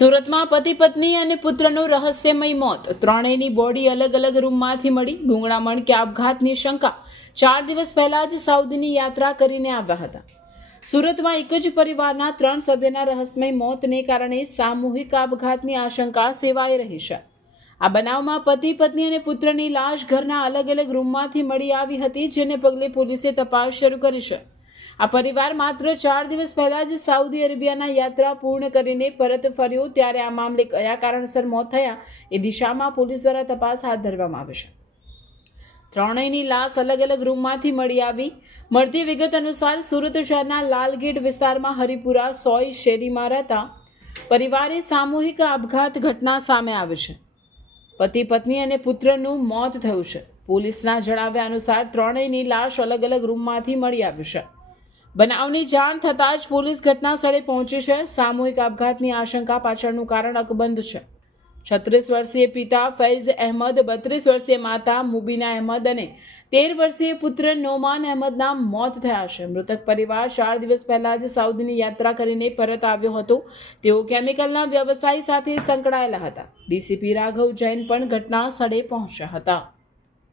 સુરતમાં પતિ પત્ની અને પુત્રનું રહસ્યમય મોત. ત્રણેયની બોડી અલગ અલગ રૂમમાંથી મળી. ગૂંગળામણ કે આપઘાતની શંકા. 4 દિવસ પહેલા જ સાઉદીની યાત્રા કરીને આવ્યા હતા. સુરતમાં એક જ પરિવારના 3 સભ્યના રહસ્યમય મોતને કારણે સામૂહિક આપઘાતની આશંકા સેવાઈ રહી છે. આ બનાવમાં પતિ પત્ની અને પુત્રની લાશ ઘરના અલગ અલગ રૂમમાંથી મળી આવી હતી, જેને પગલે પોલીસે તપાસ શરૂ કરી છે. આ પરિવાર માત્ર 4 દિવસ પહેલા જ સાઉદી અરેબિયાના યાત્રા પૂર્ણ કરીને પરત ફર્યો, ત્યારે આ મામલે કયા કારણસર મોત થયા એ દિશામાં પોલીસ દ્વારા તપાસ હાથ ધરવામાં આવી છે. ત્રણેયની લાશ અલગ અલગ રૂમમાંથી મળી આવી. મળતી વિગત અનુસાર સુરત શહેરના લાલગેટ વિસ્તારમાં હરિપુરા સોય શેરીમાં રહેતા પરિવારે સામૂહિક આપઘાત ઘટના સામે આવી છે. પતિ પત્ની અને પુત્રનું મોત થયું છે. પોલીસના જણાવ્યા અનુસાર ત્રણેયની લાશ અલગ અલગ રૂમમાંથી મળી આવી છે. બનાવની જાણ થતાં જ પોલીસ ઘટના સ્થળે પહોંચી છે. સામૂહિક આપઘાતની આશંકા પાછળનું કારણ અકબંધ છે. 36 વર્ષીય પિતા ફૈઝ અહેમદ, 32 વર્ષીય માતા મુબીના અહેમદ અને 13 વર્ષીય પુત્ર નોમાન અહેમદના મોત થયા છે. મૃતક પરિવાર 4 દિવસ પહેલા જ સાઉદીની યાત્રા કરીને પરત આવ્યો હતો. તેઓ કેમિકલના વ્યવસાય સાથે સંકળાયેલા હતા. ડીસીપી રાઘવ જૈન પણ ઘટના સ્થળે પહોંચ્યા હતા.